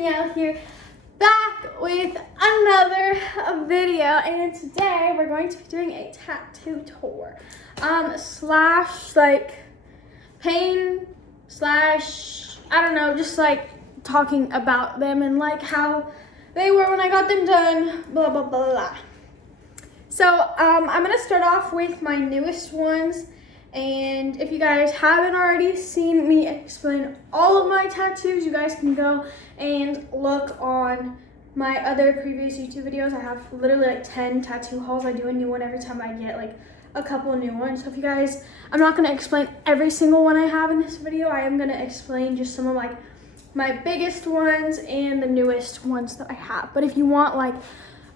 Danielle here, back with another video, and today we're going to be doing a tattoo tour. Slash like pain slash, I don't know, just like talking about them and like how they were when I got them done, blah blah blah blah. So I'm gonna start off with my newest ones. And if you guys haven't already seen me explain all of my tattoos, you guys can go and look on my other previous YouTube videos. I have literally like 10 tattoo hauls. I do a new one every time I get like a couple new ones. So if you guys, I'm not gonna explain every single one I have in this video. I am gonna explain just some of like my biggest ones and the newest ones that I have. But if you want like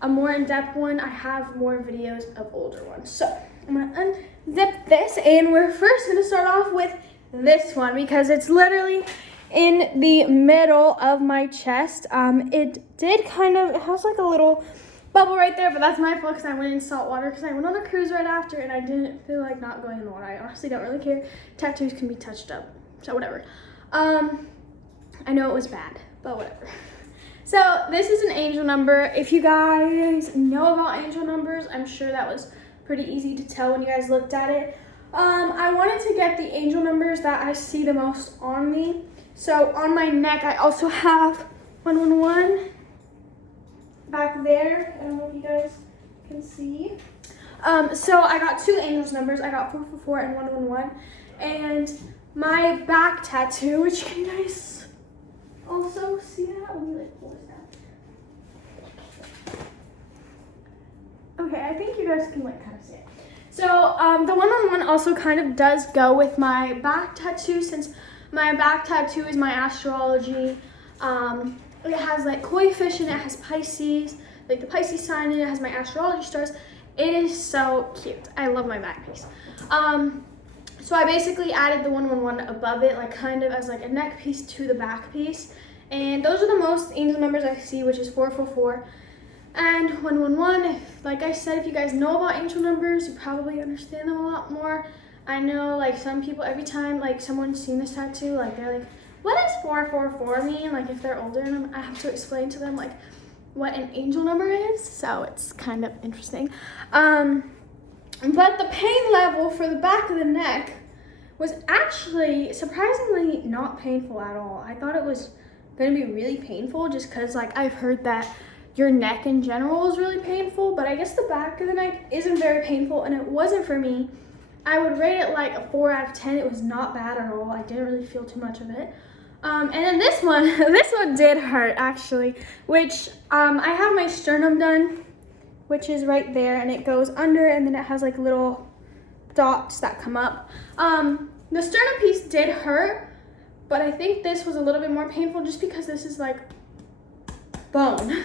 a more in-depth one, I have more videos of older ones. So I'm gonna unzip this, and we're first gonna start off with this one because it's literally in the middle of my chest. It did kind of, it has like a little bubble right there, but that's my fault because I went in salt water because I went on a cruise right after and I didn't feel like not going in the water. I honestly don't really care. Tattoos can be touched up, so whatever. I know it was bad, but whatever. So this is an angel number. If you guys know about angel numbers, I'm sure that was pretty easy to tell when you guys looked at it. I wanted to get the angel numbers that I see the most on me. So on my neck, I also have 111 back there. I don't know if you guys can see. So I got two angels numbers. I got 444 and 111. And my back tattoo, which can you guys also see that? Let me like pull this down. Okay, I think you guys can like kind of see it. So the 111 also kind of does go with my back tattoo, since my back tattoo is my astrology. It has like koi fish in it, has Pisces, like the Pisces sign in it, has my astrology stars. It is so cute. I love my back piece. So I basically added the 111 above it, like kind of as like a neck piece to the back piece. And those are the most angel numbers I see, which is 444 and 111. Like I said, if you guys know about angel numbers, you probably understand them a lot more. I know like some people, every time like someone's seen this tattoo, like they're like, what does 444 mean? Like if they're older, and I have to explain to them like what an angel number is. So it's kind of interesting. But the pain level for the back of the neck was actually surprisingly not painful at all. I thought it was gonna be really painful just because like I've heard that your neck in general is really painful, but I guess the back of the neck isn't very painful, and it wasn't for me. I would rate it like a 4 out of 10. It was not bad at all. I didn't really feel too much of it. And then this one, this one did hurt actually, which I have my sternum done, which is right there, and it goes under, and then it has like little dots that come up. The sternum piece did hurt, but I think this was a little bit more painful just because this is like bone.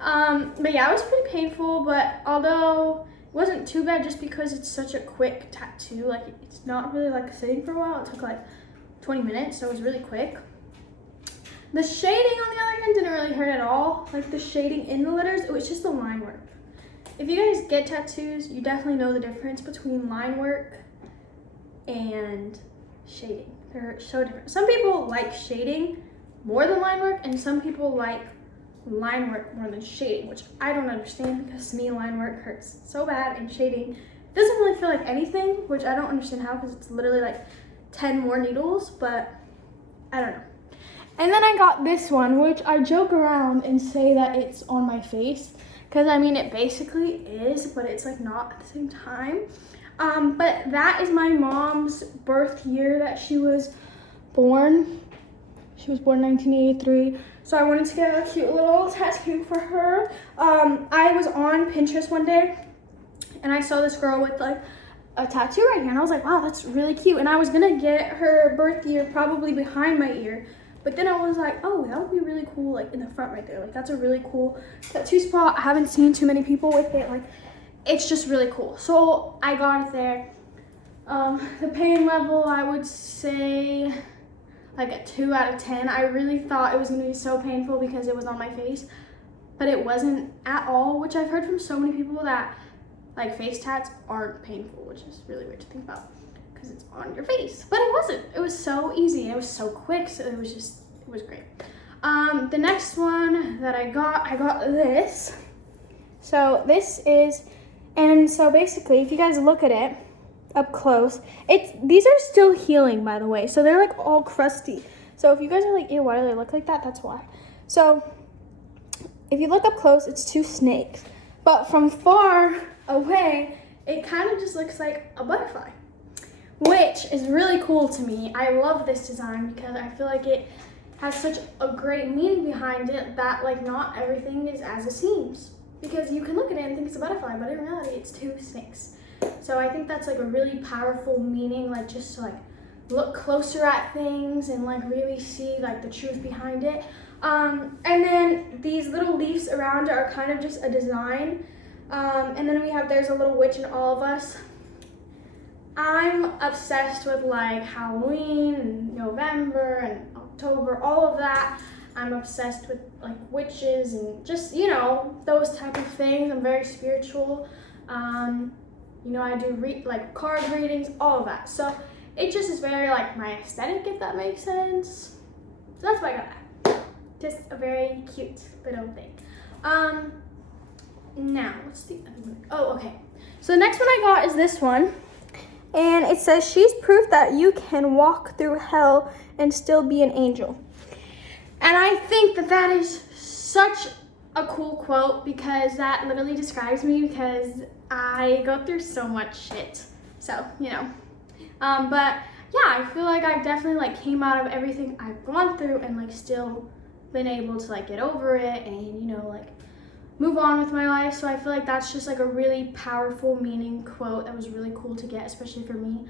But yeah, it was pretty painful, but although it wasn't too bad just because it's such a quick tattoo, like it's not really like sitting for a while. It took like 20 minutes, so it was really quick. The shading on the other hand didn't really hurt at all. Like the shading in the letters, it was just the line work. If you guys get tattoos, you definitely know the difference between line work and shading. They're so different. Some people like shading more than line work, and some people like line work more than shading, which I don't understand because to me line work hurts so bad, and shading doesn't really feel like anything, which I don't understand how, because it's literally like 10 more needles, but I don't know. And then I got this one, which I joke around and say that it's on my face, because I mean it basically is, but it's like not at the same time. But that is my mom's birth year that she was born. She was born in 1983. So I wanted to get a cute little tattoo for her. I was on Pinterest one day and I saw this girl with like a tattoo right here, and I was like, wow, that's really cute. And I was gonna get her birth year probably behind my ear, but then I was like, oh, that would be really cool, like in the front right there. Like that's a really cool tattoo spot. I haven't seen too many people with it. Like it's just really cool. So I got it there. The pain level, I would say like a 2 out of 10. I really thought it was gonna be so painful because it was on my face, but it wasn't at all, which I've heard from so many people that like face tats aren't painful, which is really weird to think about because it's on your face, but it wasn't. It was so easy, it was so quick, so it was great. The next one that I got this. So this is, and so basically, if you guys look at it up close, these are still healing, by the way. So they're like all crusty. So if you guys are like, ew, why do they look like that? That's why. So if you look up close, it's two snakes. But from far away, it kind of just looks like a butterfly, which is really cool to me. I love this design because I feel like it has such a great meaning behind it that like not everything is as it seems. Because you can look at it and think it's a butterfly, but in reality it's two snakes. So I think that's like a really powerful meaning, like just to like look closer at things and like really see like the truth behind it. And then these little leaves around it are kind of just a design. And then there's a little witch in all of us. I'm obsessed with like Halloween and November and October, all of that. I'm obsessed with like witches and just, you know, those type of things. I'm very spiritual. You know, I do like card readings, all of that. So it just is very like my aesthetic, if that makes sense. So that's why I got that. Just a very cute little thing. Now, what's the other one? Oh, okay. So the next one I got is this one. And it says, she's proof that you can walk through hell and still be an angel. And I think that is such a cool quote because that literally describes me because I go through so much shit. So, you know. But yeah, I feel like I've definitely like came out of everything I've gone through and like still been able to like get over it and, you know, like move on with my life. So I feel like that's just like a really powerful meaning quote that was really cool to get, especially for me.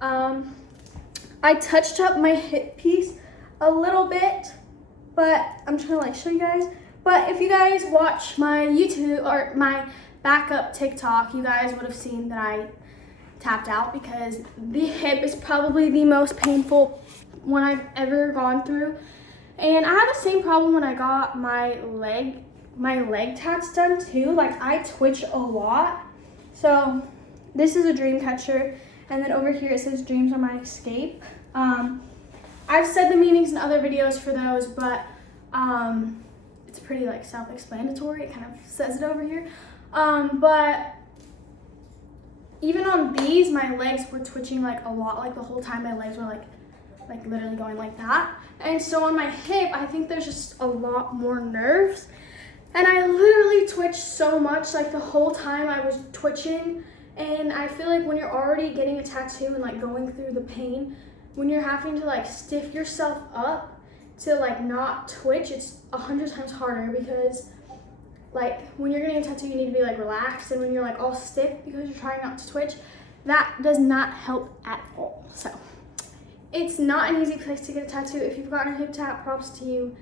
I touched up my hip piece a little bit, but I'm trying to like show you guys. But if you guys watch my YouTube or my backup TikTok, you guys would have seen that I tapped out because the hip is probably the most painful one I've ever gone through. And I had the same problem when I got my leg tats done too. Like I twitch a lot. So this is a dream catcher. And then over here it says dreams are my escape. I've said the meanings in other videos for those, but it's pretty like self-explanatory. It kind of says it over here. But even on these, my legs were twitching like a lot. Like the whole time my legs were like literally going like that. And so on my hip, I think there's just a lot more nerves. And I literally twitched so much, like the whole time I was twitching. And I feel like when you're already getting a tattoo and like going through the pain, when you're having to like stiff yourself up to like not twitch, it's 100 times harder because like when you're getting a tattoo, you need to be like relaxed. And when you're like all stiff because you're trying not to twitch, that does not help at all. So it's not an easy place to get a tattoo. If you've gotten a hip tat, props to you.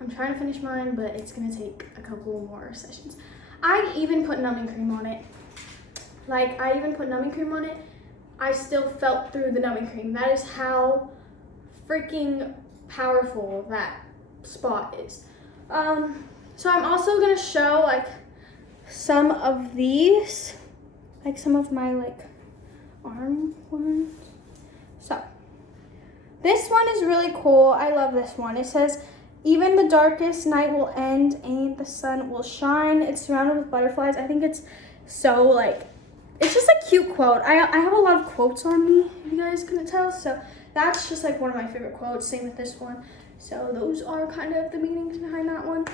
I'm trying to finish mine, but it's gonna take a couple more sessions. I even put numbing cream on it. I still felt through the numbing cream. That is how freaking powerful that spot is. So I'm also gonna show like some of these, like some of my like arm ones. So this one is really cool. I love this one. It says, even the darkest night will end and the sun will shine. It's surrounded with butterflies. I think it's so like, it's just a cute quote. I have a lot of quotes on me, if you guys couldn't tell. So that's just like one of my favorite quotes. Same with this one. So those are kind of the meanings behind that one.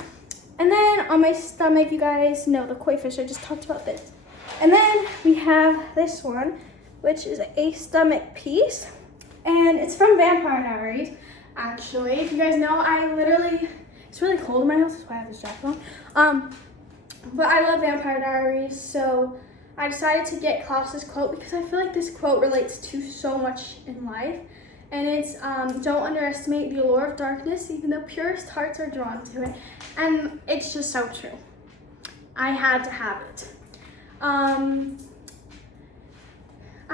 And then on my stomach, you guys know the koi fish. I just talked about this. And then we have this one, which is a stomach piece. And it's from Vampire Diaries, actually. If you guys know, it's really cold in my house, that's why I have this jacket on. But I love Vampire Diaries, so I decided to get Klaus's quote because I feel like this quote relates to so much in life. And it's, don't underestimate the allure of darkness, even though purest hearts are drawn to it. And it's just so true. I had to have it. I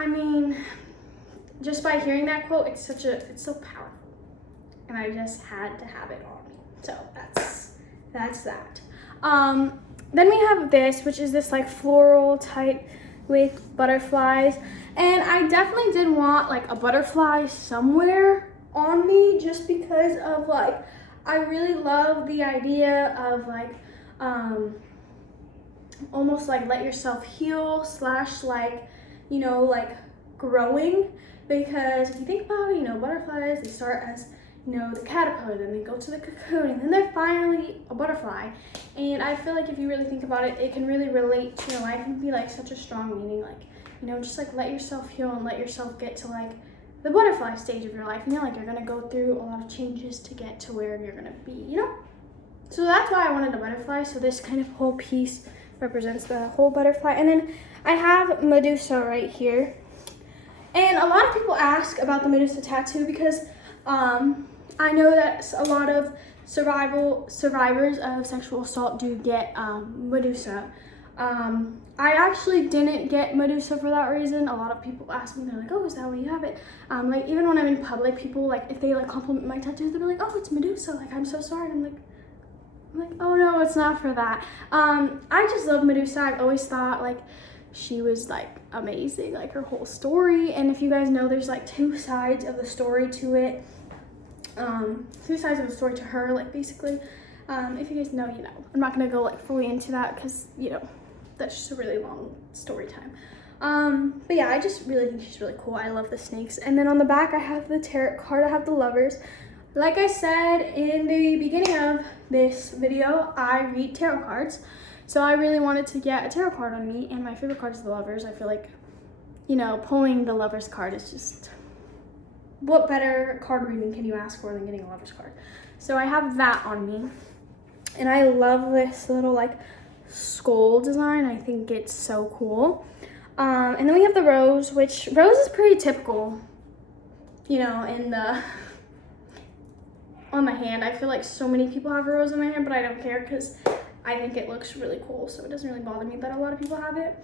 mean, just by hearing that quote, it's so powerful. And I just had to have it on me. So that's that. Then we have this, which is this like floral type with butterflies. And I definitely did want like a butterfly somewhere on me just because of like, I really love the idea of like almost like let yourself heal / like, you know, like growing, because if you think about it, you know, butterflies, they start as, you know, the caterpillar, then they go to the cocoon, and then they're finally a butterfly. And I feel like if you really think about it, it can really relate to your life and be like such a strong meaning, like, you know, just like let yourself heal and let yourself get to like the butterfly stage of your life. You know, like you're gonna go through a lot of changes to get to where you're gonna be, you know? So that's why I wanted a butterfly. So this kind of whole piece represents the whole butterfly. And then I have Medusa right here. And a lot of people ask about the Medusa tattoo because I know that a lot of survivors of sexual assault do get Medusa. I actually didn't get Medusa for that reason. A lot of people ask me, they're like, oh, is that why you have it? Like even when I'm in public, people like, if they like compliment my tattoos, they'll be like, oh, it's Medusa. Like, I'm so sorry. And I'm like, oh no, it's not for that. I just love Medusa. I've always thought like she was like amazing, like her whole story. And if you guys know, there's like two sides of the story to it. Two sides of the story to her, like basically. If you guys know, you know. I'm not gonna go like fully into that because, you know, that's just a really long story time. But yeah, I just really think she's really cool. I love the snakes. And then on the back, I have the tarot card. I have the lovers. Like I said in the beginning of this video, I read tarot cards. So I really wanted to get a tarot card on me, and my favorite card is the lovers. I feel like, you know, pulling the lovers card is just, what better card reading can you ask for than getting a lovers card? So I have that on me. And I love this little like skull design. I think it's so cool. And then we have the rose, which rose is pretty typical, you know, in the on my hand. I feel like so many people have a rose on my hand, but I don't care because I think it looks really cool. So it doesn't really bother me that a lot of people have it.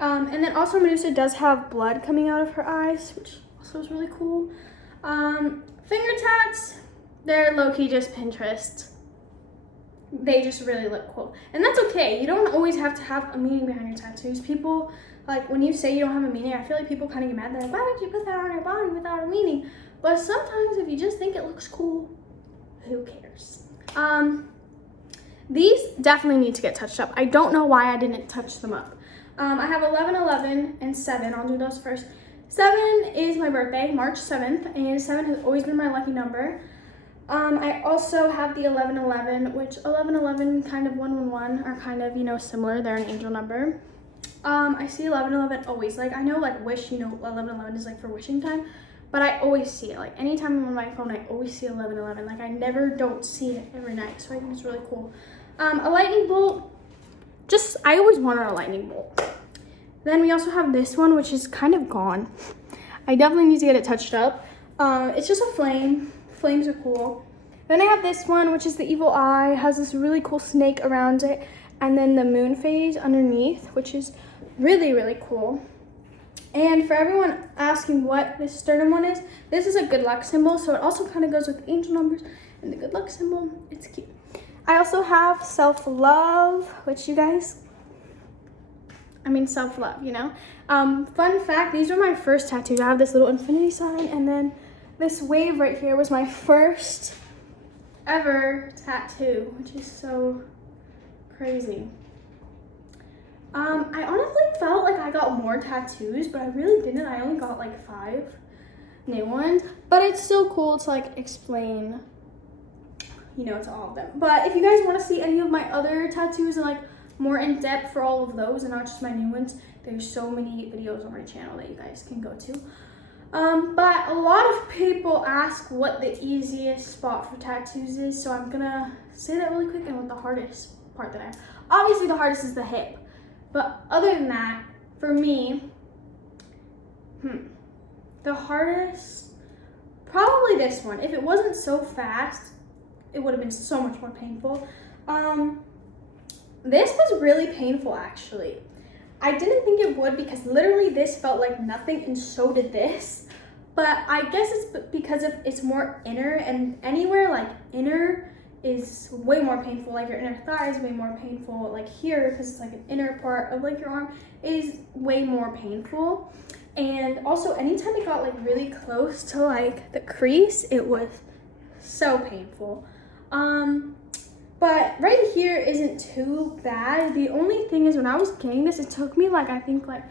And then also Medusa does have blood coming out of her eyes, which also is really cool. Finger tats, they're low-key just Pinterest. They just really look cool. And that's okay. You don't always have to have a meaning behind your tattoos. People, like when you say you don't have a meaning, I feel like people kind of get mad. They're like, why would you put that on your body without a meaning? But sometimes if you just think it looks cool, who cares? These definitely need to get touched up. I don't know why I didn't touch them up. I have 11, 11, and 7. I'll do those first. 7 is my birthday, March 7th, and 7 has always been my lucky number. I also have the 11, 11, which 11, 11, kind of 1, 1, 1 are kind of, you know, similar. They're an angel number. I see 11, 11 always. Like, I know, like, wish, you know, 11, 11 is, like, for wishing time. But I always see it. Like, anytime I'm on my phone, I always see 11, 11. Like, I never don't see it every night. So I think it's really cool. A lightning bolt. I always wanted a lightning bolt. Then we also have this one, which is kind of gone. I definitely need to get it touched up. It's just a flame. Flames are cool. Then I have this one, which is the evil eye. It has this really cool snake around it. And then the moon phase underneath, which is really, really cool. And for everyone asking what this sternum one is, this is a good luck symbol. So it also kind of goes with angel numbers and the good luck symbol. It's cute. I also have self-love, which you guys, self-love, you know. Fun fact, these are my first tattoos. I have this little infinity sign, and then this wave right here was my first ever tattoo, which is so crazy. I honestly felt like I got more tattoos, but I really didn't. I only got like 5 new ones, but it's still cool to like explain, you know, to all of them. But if you guys want to see any of my other tattoos and like more in depth for all of those and not just my new ones, there's so many videos on my channel that you guys can go to. But a lot of people ask what the easiest spot for tattoos is, so I'm gonna say that really quick and what the hardest part that I have. Obviously the hardest is the hip, but other than that, for me, the hardest, probably this one. If it wasn't so fast, it would have been so much more painful. This was really painful actually. I didn't think it would because literally this felt like nothing and so did this. But I guess it's because of it's more inner, and anywhere like inner is way more painful. Like your inner thigh is way more painful. Like here, because it's like an inner part of like your arm, is way more painful. And also anytime it got like really close to like the crease, it was so painful. But right here isn't too bad. The only thing is when I was getting this, it took me like, I think like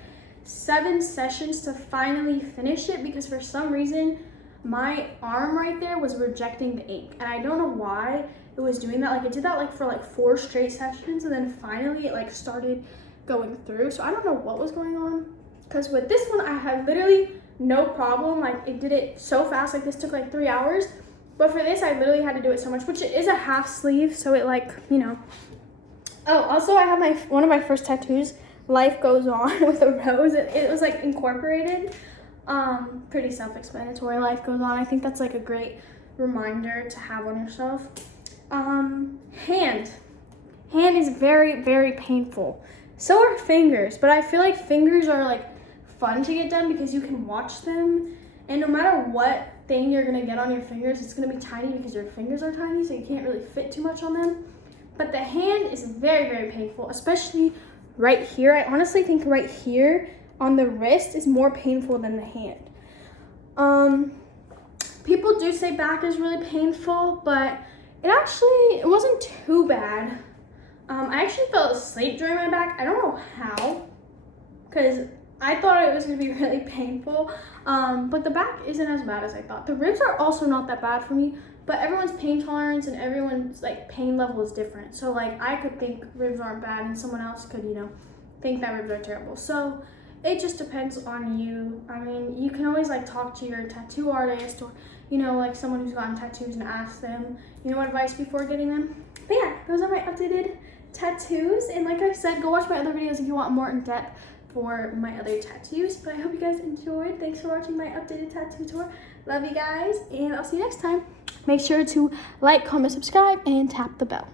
7 sessions to finally finish it because for some reason my arm right there was rejecting the ink. And I don't know why it was doing that. Like it did that like for like 4 straight sessions and then finally it like started going through. So I don't know what was going on. Because with this one, I had literally no problem. Like it did it so fast. Like this took like 3 hours. But for this, I literally had to do it so much, which it is a half sleeve. So it like, you know. Oh, also I have one of my first tattoos, Life Goes On with a rose. It was like incorporated. Pretty self-explanatory, life goes on. I think that's like a great reminder to have on yourself. Hand is very, very painful. So are fingers, but I feel like fingers are like fun to get done because you can watch them, and no matter what thing you're gonna get on your fingers, it's gonna be tiny because your fingers are tiny, so you can't really fit too much on them. But the hand is very, very painful, especially right here. I honestly think right here on the wrist is more painful than the hand. People do say back is really painful, but it wasn't too bad. I actually fell asleep during my back. I don't know how, because I thought it was gonna be really painful, but the back isn't as bad as I thought. The ribs are also not that bad for me, but everyone's pain tolerance and everyone's like pain level is different. So like I could think ribs aren't bad and someone else could, you know, think that ribs are terrible. So it just depends on you. I mean, you can always like talk to your tattoo artist or, you know, like someone who's gotten tattoos and ask them, you know, advice before getting them. But yeah, those are my updated tattoos. And like I said, go watch my other videos if you want more in depth for my other tattoos. But I hope you guys enjoyed. Thanks for watching my updated tattoo tour. Love you guys, and I'll see you next time. Make sure to like, comment, subscribe, and tap the bell.